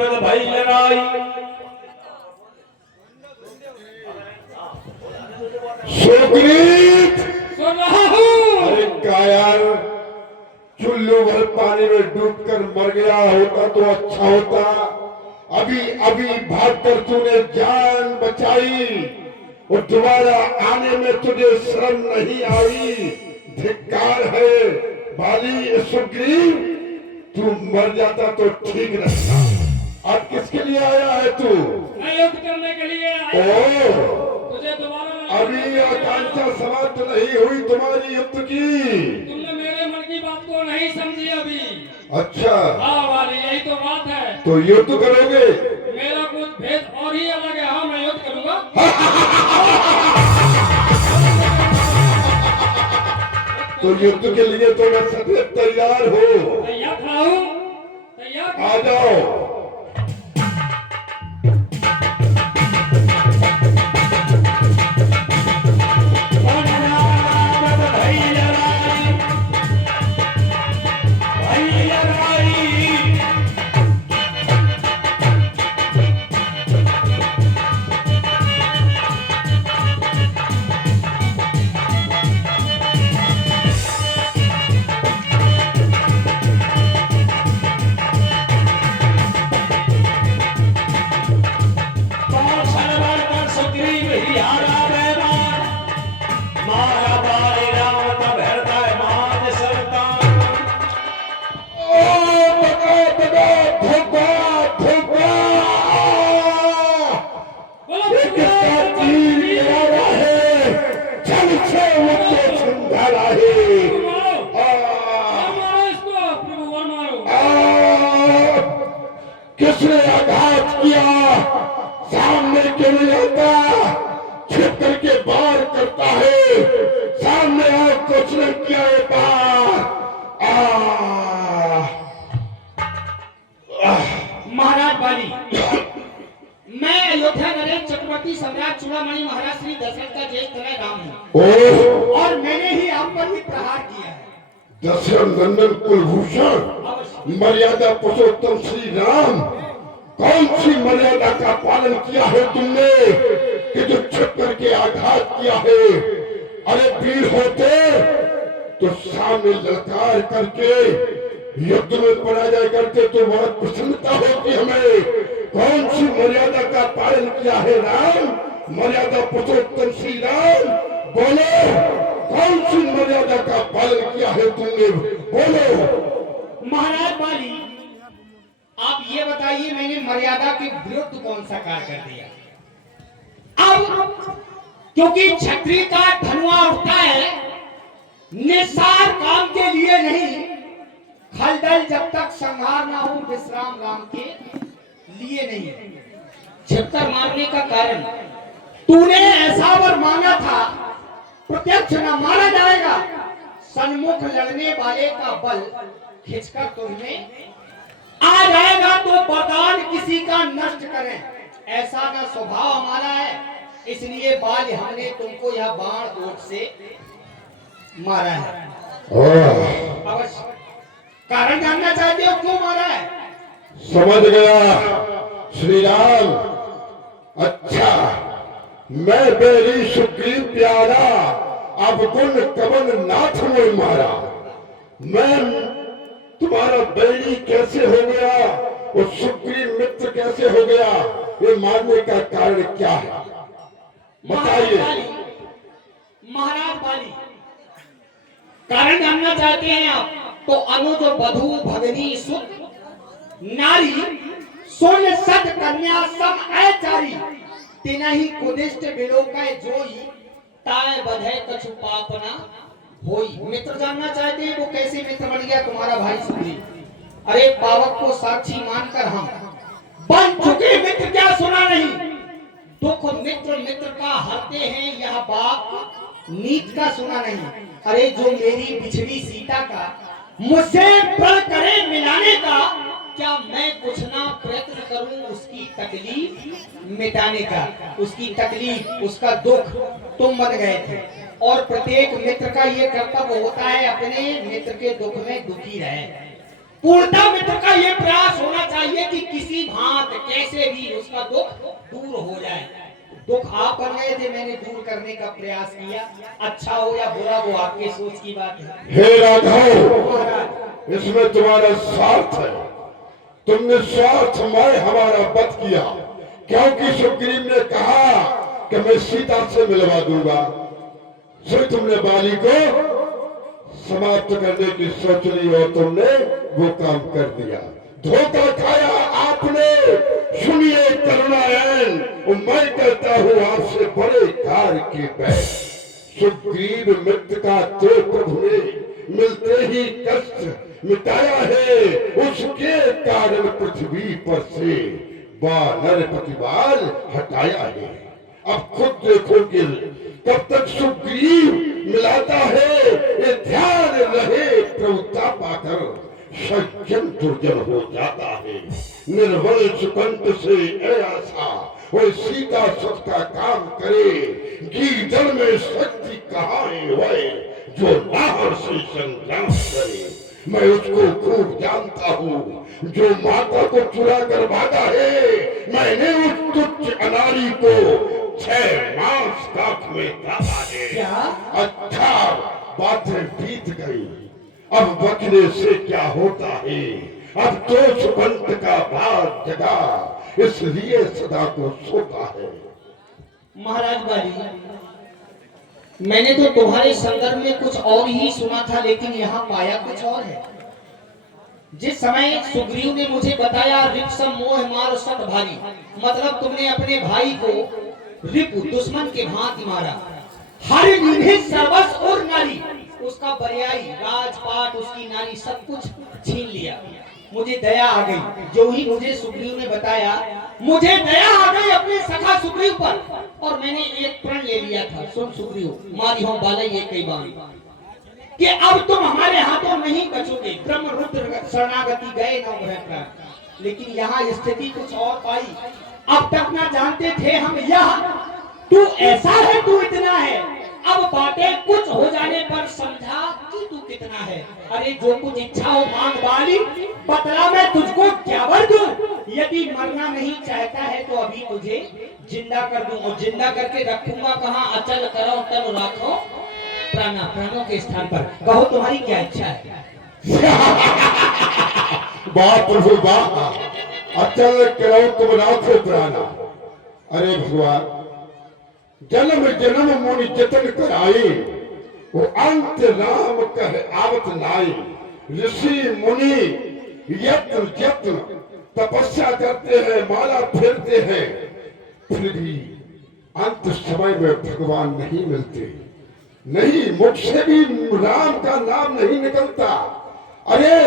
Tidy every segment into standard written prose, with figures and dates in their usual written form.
बिन भई लड़ाई। सुग्रीव सुन रहा हूँ। अरे कायर, चुल्लू भर पानी में डूबकर मर गया होता तो अच्छा होता। अभी अभी भागकर तूने जान बचाई और दोबारा आने में तुझे शर्म नहीं आई। धिक्कार है बाली सुग्रीव, तू मर जाता तो ठीक रहता। आज किसके लिए आया है तू? मैं युद्ध करने के लिए आया। तुझे दोबारा अभी आकांक्षा समाप्त नहीं हुई तुम्हारी युद्ध की। तुमने मेरे मन की बात को नहीं समझी अभी। अच्छा, हाँ वाली, यही तो बात है। तो युद्ध करोगे? मेरा कुछ भेद और ही अलग है। हाँ, मैं युद्ध करूंगा। तो युद्ध के लिए तो मैं सदैव तैयार हूँ। तैयार खड़ा हूँ। तैयार आ जाओ। किसने आघात किया? सामने क्यों नहीं आता? छिप करके बार करता है। सामने और कुछ नहीं किया है बार। महाराज बाली, मैं अयोध्या नरेश चक्रवर्ती सम्राट चूड़ामणि महाराज श्री दशरथ का ज्येष्ठ तनय राम हूँ और मैंने ही आप पर ही प्रहार किया है। दशरथ नंदन कुलभूषण, मर्यादा पुरुषोत्तम श्री राम, कौन सी मर्यादा का पालन किया है तुमने कि जो छिप करके आघात किया है? अरे वीर होते तो सामने ललकार करके युद्ध में पराजय करते तो बहुत प्रसन्नता होती हमें। कौन सी मर्यादा का पालन किया है राम? मर्यादा पुरुषोत्तम श्री राम, बोलो कौन सी मर्यादा का पालन किया है तुमने? बोलो। महाराज बाली, आप ये बताइए मैंने मर्यादा के विरुद्ध कौन सा कार्य कर दिया? अब क्योंकि क्षत्रिय का धनुआ उठता है निस्सार काम के लिए नहीं, खलदल जब तक संहार ना हो विश्राम राम के लिए नहीं। छिपकर मारने का कारण तूने ऐसा वर मांगा था, प्रत्यक्ष न मारा जाएगा। सन्मुख लड़ने वाले का बल खिंचकर तुम्हें आ जाएगा तो वरदान किसी का नष्ट करें, ऐसा ना स्वभाव हमारा है। इसलिए बाल हमने तुमको यह बाण ओट से मारा है। अवश्य कारण जानना चाहते हो क्यों मारा है? समझ गया श्री राम। अच्छा, मैं बेरी सुग्रीव प्यारा अब गुण कवन नाथ में मारा। मैं तुम्हारा बैरी कैसे हो गया और सुग्रीव मित्र कैसे हो गया? ये मारने का कारण क्या है बताइए। महाराज बाली, कारण जानना चाहते हैं आप तो अनुज वधु भगनी सुत नारी सोन सद कन्या सम ऐचारी तिनहि कुदिष्ट विलोकय जोई ताय बधै कछु पापना होई। मित्र जानना चाहते हैं वो कैसे मित्र बन गया तुम्हारा भाई सुग्रीव? अरे पावक को साक्षी मानकर हम बन चुके मित्र क्या सुना नहीं? दुख मित्र मित्र का हरते हैं यह बाप नीच का सुना नहीं। अरे जो मेरी बिछड़ी सीता का मुझसे प्रण करे मिलाने का, क्या मैं कुछ ना प्रयत्न करूं उसकी तकलीफ मिटाने का? उसकी तकलीफ उसका दुख तुम बन गए थे और प्रत्येक मित्र का ये कर्तव्य होता है अपने मित्र के दुख में दुखी रहे। पूर्णता मित्र का ये प्रयास होना चाहिए कि किसी भांत कैसे भी उसका दुख दूर हो जाए। दुख आप कर गए थे, मैंने दूर करने का प्रयास किया। अच्छा हो या बुरा वो आपके सोच की बात है। हे राघव, महाराज इसमें तुम्हारा स्वार्थ है। तुमने स्वार्थमय हमारा वध किया, क्योंकि सुग्रीव ने कहा कि मैं सीता से मिलवा दूंगा। फिर तुमने बाली को समाप्त करने की सोच ली और तुमने वो काम कर दिया। धोखा खाया आपने। सुनिए करुणायन, मैं कहता हूँ आपसे बड़े कार्य की बैठ। सुग्रीव मित्र का तो प्रभु ने मिलते ही कष्ट मिटाया है, उसके कारण पृथ्वी पर से वानर प्रतिपाल हटाया है। अब खुद देखोगे कब तक सुग्रीव मिलाता है। ये ध्यान रहे, प्रभुता पाकर सज्जन दुर्जन हो जाता है। निर्बल सुकंठ से ऐसा वो सीता सत का काम करे। गीदड़ में शक्ति कहाँ है वह जो नाहर से संग्राम करे। मैं उसको खूब जानता हूँ जो माता को चुरा कर भागा है। मैंने उस तुच्छ अनारी को 6 मास काख में डाला है। क्या? अच्छा, बातें बीत गई, अब बचने से क्या होता है। अब तो सुकंठ का भाग जगा, इसलिए सदा को सोता है। महाराज बाली, मैंने तो तुम्हारे संदर्भ में कुछ और ही सुना था, लेकिन यहाँ पाया कुछ और है। जिस समय सुग्रीव ने मुझे बताया रिपुसम मोह मार सत भारी, मतलब तुमने अपने भाई को रिपु दुश्मन के भांति मारा। हर लीने सर्वस और नारी, उसका पर्यायी राजपाट, उसकी नारी, सब कुछ छीन लिया। मुझे दया आ गई। जो ही मुझे सुग्रीव ने बताया, मुझे दया आ गई अपने सखा सुग्रीव पर, और मैंने एक प्रण ले लिया था। सुन सुग्रीव, मारी हो बाले ये कई बार कि अब तुम हमारे हाथों नहीं बचोगे। ब्रह्म रुद्र शरणागति गए न उभय प्राण। लेकिन यहाँ स्थिति कुछ और पाई। अब तक ना जानते थे हम यह, तू ऐसा है, तू इतना है। अब बातें कुछ हो जाने पर समझा कि तू कितना है। अरे जो कुछ इच्छा हो मांग बाली, बतला मैं तुझको क्या वर दूं। यदि मरना नहीं चाहता है तो अभी तुझे जिंदा कर दूं, और जिंदा करके रखूंगा कहाँ। अचल करो तन राखो प्राणा, प्राणों के स्थान पर। कहो तुम्हारी क्या इच्छा है। वाह प्रभु वाह, अचल करो तुम राखो प्राणा। अरे भगवान, जन्म जन्म मुनि जतन कराई, वो अंत राम कह आवत लाई। ऋषि मुनि यत्न यत्न तपस्या करते हैं, माला फेरते हैं, फिर भी अंत समय में भगवान नहीं मिलते। नहीं, मुख से भी राम का नाम नहीं निकलता। अरे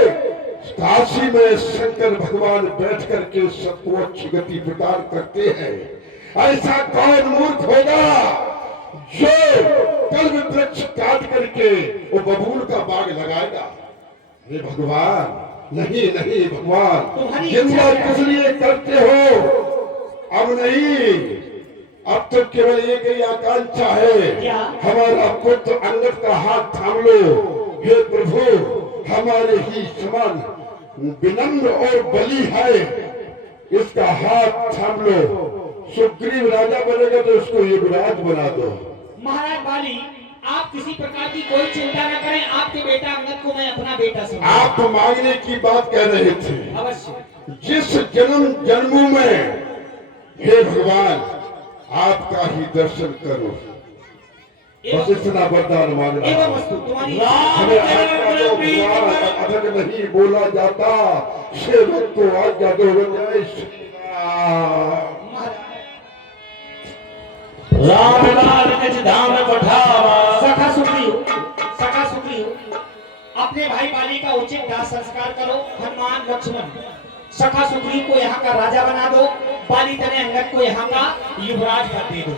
काशी में शंकर भगवान बैठ करके सबको अच्छी गति प्रदान करते हैं। ऐसा कौन मूर्ख होगा जो कल्प वृक्ष काट करके वो बबूल का बाग लगाएगा। हे भगवान, नहीं नहीं भगवान, जिंदा किस लिए करते हो। अब नहीं, अब तो केवल एक ही आकांक्षा है, हमारा पुत्र अंगद का हाथ थाम लो। हे प्रभु, हमारे ही समान विनम्र और बली है, इसका हाथ थाम लो। सुग्रीव राजा बनेगा तो उसको युवराज बना दो। महाराज बाली, आप किसी प्रकार की कोई चिंता न करें। आपके बेटा अंगद को मैं अपना बेटा समझता हूं। आप मांगने की बात कह रहे थे। अवश्य। जिस जन्म जन्मों में, हे भगवान, आपका ही दर्शन करो, बस इतना वरदान मांगना। हमें अदर नहीं बोला जाता, सेवक को आज्ञा दो। जय श्री राम। राम लाल निज धाम पठावा। सखा सुग्रीव, अपने भाई बाली का उचित दाह संस्कार करो। हनुमान लक्ष्मण, सखा सुग्रीव को यहाँ का राजा बना दो। बाली तने अंगद को यहाँ का युवराज कर दे दो।